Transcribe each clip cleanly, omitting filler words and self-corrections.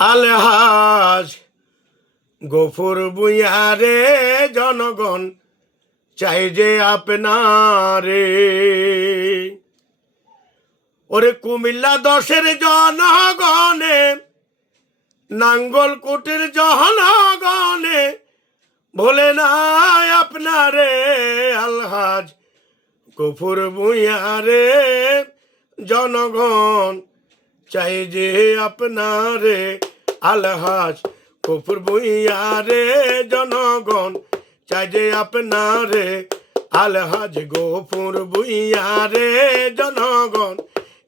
আলহাজ গফুর ভূঁইয়ারে জনগণ চাই যে আপনারে। ওরে কুমিল্লা 10-এর জনগণে, নাঙ্গলকোটের জনগণে ভোলে নাই আপনারে। আলহাজ গফুর ভূঁইয়ারে জনগণ চাই যে আপনারে। আলহাজ গফুর ভূঁইয়ারে জনগণ চাই যে আপনারে। আলহাজ গফুর ভূঁইয়ারে জনগণ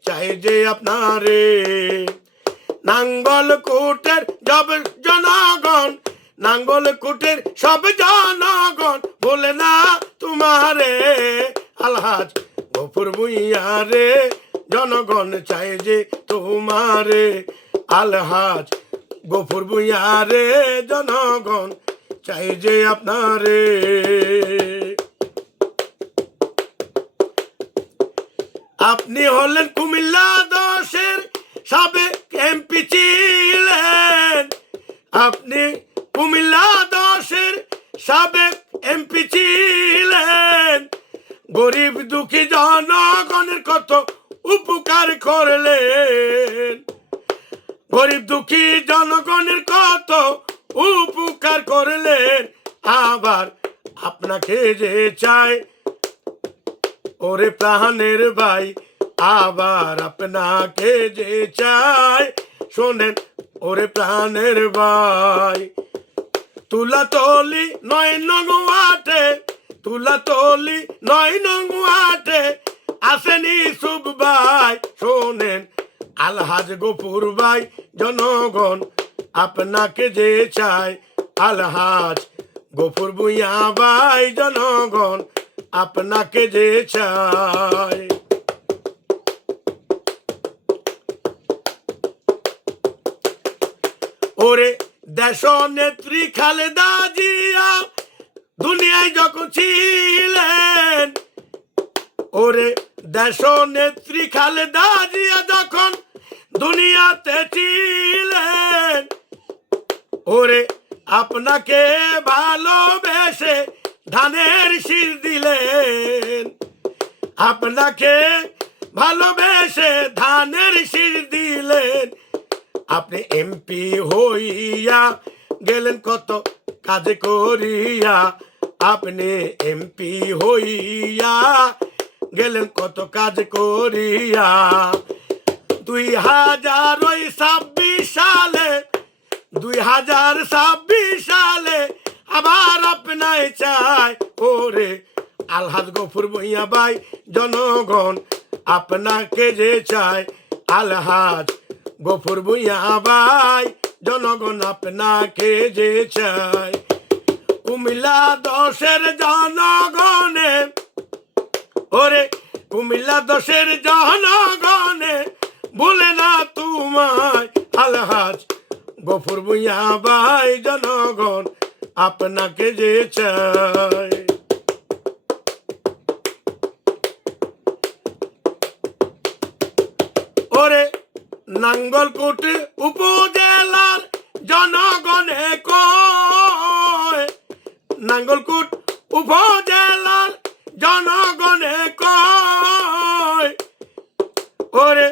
চাই যে আপনারে। নাঙ্গলকোটের সব জনগণ, নাঙ্গলকোটের সব জনগণ বলে না তোমারে। আলহাজ গফুর ভূঁইয়ারে জনগণ চাই যে তোমারে। আলহাজ গফুর ভূঁইয়ারে জনগণ চাই যে আপনারে। আপনি হলেন কুমিল্লা 10-এর সাবেক এমপি ছিলেন। আপনি কুমিল্লা 10-এর সাবেক এমপি ছিলেন। গরিব দুঃখী জনগণের কত উপকার করলেন। গরিব দুঃখী জনগণের কত উপকার করলেন। আবার আপনাকে যে চাই ওরে প্রাণের ভাই, আবার আপনাকে যে চাই শোনেন ওরে প্রাণের ভাই। তুলাতলি 9 নং ওয়ার্ডে, তুলাতলি 9 নং ওয়ার্ডে আসেন ইউসুফ ভাই। শোনেন আলহাজ গফুর ভাই জনগণ আপনাকে যে চাই। আলহাজ গফুর ভূঁইয়া ভাই জনগণ আপনাকে যে চাই। ওরে দেশ নেত্রী খালেদা জিয়া দুনিয়ায় যখন ছিলেন, ওরে দেশ নেত্রী খালেদা জিয়া যখন দুনিয়াতে ছিলেন, ওরে আপনাকে ভালোবেসে ধানের শীষ দিলেন। আপনাকে ভালোবেসে ধানের শীষ দিলেন। আপনি এমপি হইয়া গেলেন কত কাজ করিয়া। আপনি এমপি হইয়া গেলেন কত কাজ করিয়া। 2026 সালে, 2026 সালে আবার আপনায় চাই। ওরে আলহাজ গফুর ভূঁইয়া ভাই জনগণ আপনাকে যে চাই। আলহাজ গফুর ভূঁইয়া ভাই জনগণ আপনাকে যে চাই। কুমিল্লা 10-এর জনগণে, ওরে কুমিল্লা 10-এর জনগণে বলে না তোমায়। আলহাজ গফুর ভূঁইয়া ভাই জনগণ আপনাকে যে চাই। ওরে নাঙ্গলকোট উপজেলার জনগণে কয়, নাঙ্গলকোট উপজেলার জনগণে কয়, ওরে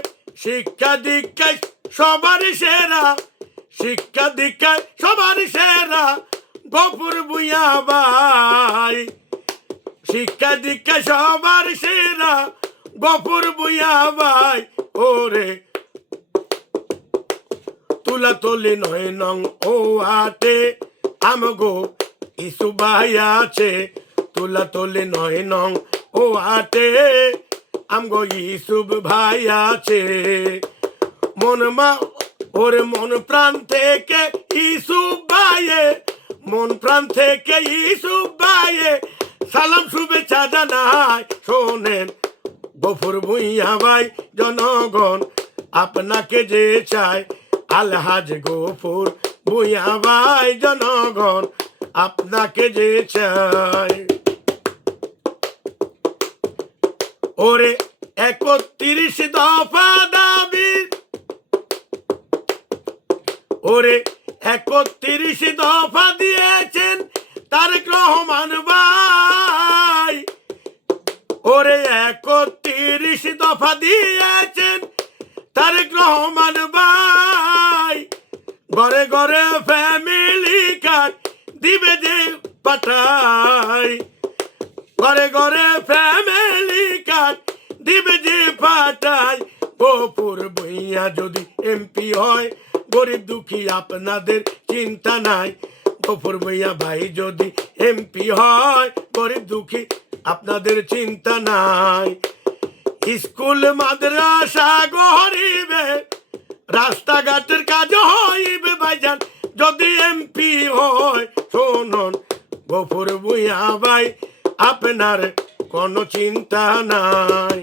শিক্ষা দীক্ষায় সবার সেরা, শিক্ষা দীক্ষায় সবার সেরা গফুর ভূঁইয়া ভাই। শিক্ষা দীক্ষায় সবার সেরা গফুর ভূঁইয়া ভাই। ওরে তুলাতলি 9 নং ওয়ার্ডে আমগো ইউসুফ ভাই আছে। তুলাতলি 9 নং ওয়ার্ডে আমগো ইউসুফ ভাই আছে। ওরে মন প্রাণ থেকে ইউসুফ ভাইয়ে, মন প্রাণ থেকে ইউসুফ ভাইয়ে সালাম শুভেচ্ছা জানাই। শোনেন গফুর ভূঁইয়া ভাই জনগণ আপনাকে যে চাই। আলহাজ গফুর ভূঁইয়া ভাই জনগণ আপনাকে যে চাই। ওরে 31 দফা দাবি, ওরে ৩১ দফা দিয়েছেন তারেক রহমান ভাই, ওরে ৩১ দফা দিয়েছেন তারেক রহমান ভাই। ঘরে ঘরে ফ্যামিলি কার্ড দিবে যে পাঠাই, ঘরে ঘরে ফ্যামিলি কার্ড দিবে যে পাঠাই। গফুর ভূঁইয়া যদি এমপি হয়, গরিব দুঃখী আপনাদের চিন্তা নাই। গফুর ভূঁইয়া ভাই যদি এমপি হয়, গরিব দুঃখী আপনাদের চিন্তা নাই। স্কুল মাদ্রাসা গরিবে, রাস্তাঘাটের কাজ হইবে ভাইজান যদি এমপি হয়। শুনুন গফুর ভূঁইয়া ভাই, আপনার কোনো চিন্তা নাই।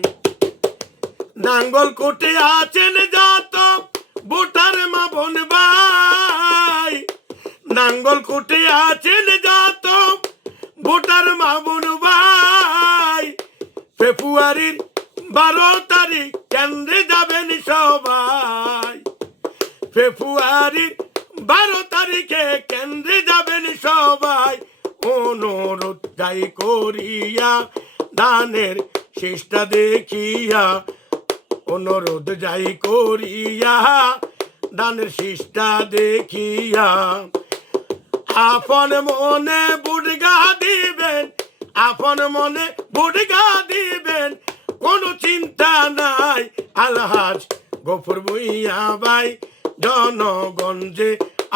নাঙ্গল কোটে আছেন যত ভোটার মা বোন ভাই, নাঙ্গল কোটে আছেন যত ভোটার মা বোন ভাই। ফেব্রুয়ারির 12 তারিখ কেন্দ্রে যাবেন সবাই, ফেব্রুয়ারির 12 তারিখে কেন্দ্রে যাবেন সবাই। অনুরোধ যাই করিয়া দানের শেষটা দেখিয়া, অনুরোধ যাই করিয়া দানের শেষটা দেখিয়া। আপন মনে বুড়গা দিবেন, আপন মনে বুড়গা দিবেন, কোনো চিন্তা নাই। আলহাজ গফুর ভূঁইয়া ভাই, জনগণ যে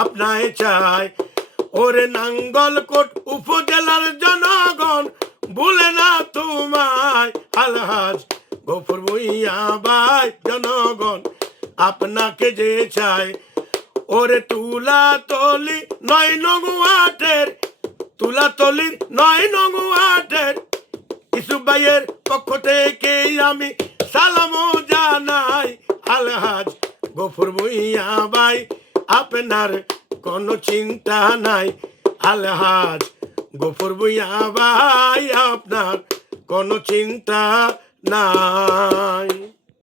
আপনায় চায়। ওরে নাঙ্গলকোট উপজেলার জনগণ ভুলে না তোমায়। আলহাজ গফুর ভূঁইয়া ভাই, জনগণ আপনাকে যে চায়। ওরে তুলা তলি ৯ নং ওয়ার্ডের, তুলা তলির ৯ নং ওয়ার্ডের ইসুফ ভাইয়ের পক্ষ থেকে আমি সালাম জানাই। আলহাজ গফুর ভূঁইয়া ভাই, আপনার কোনো চিন্তা নাই। আলহাজ গফুর ভূঁইয়া ভাই, আপনার কোনো চিন্তা নাই।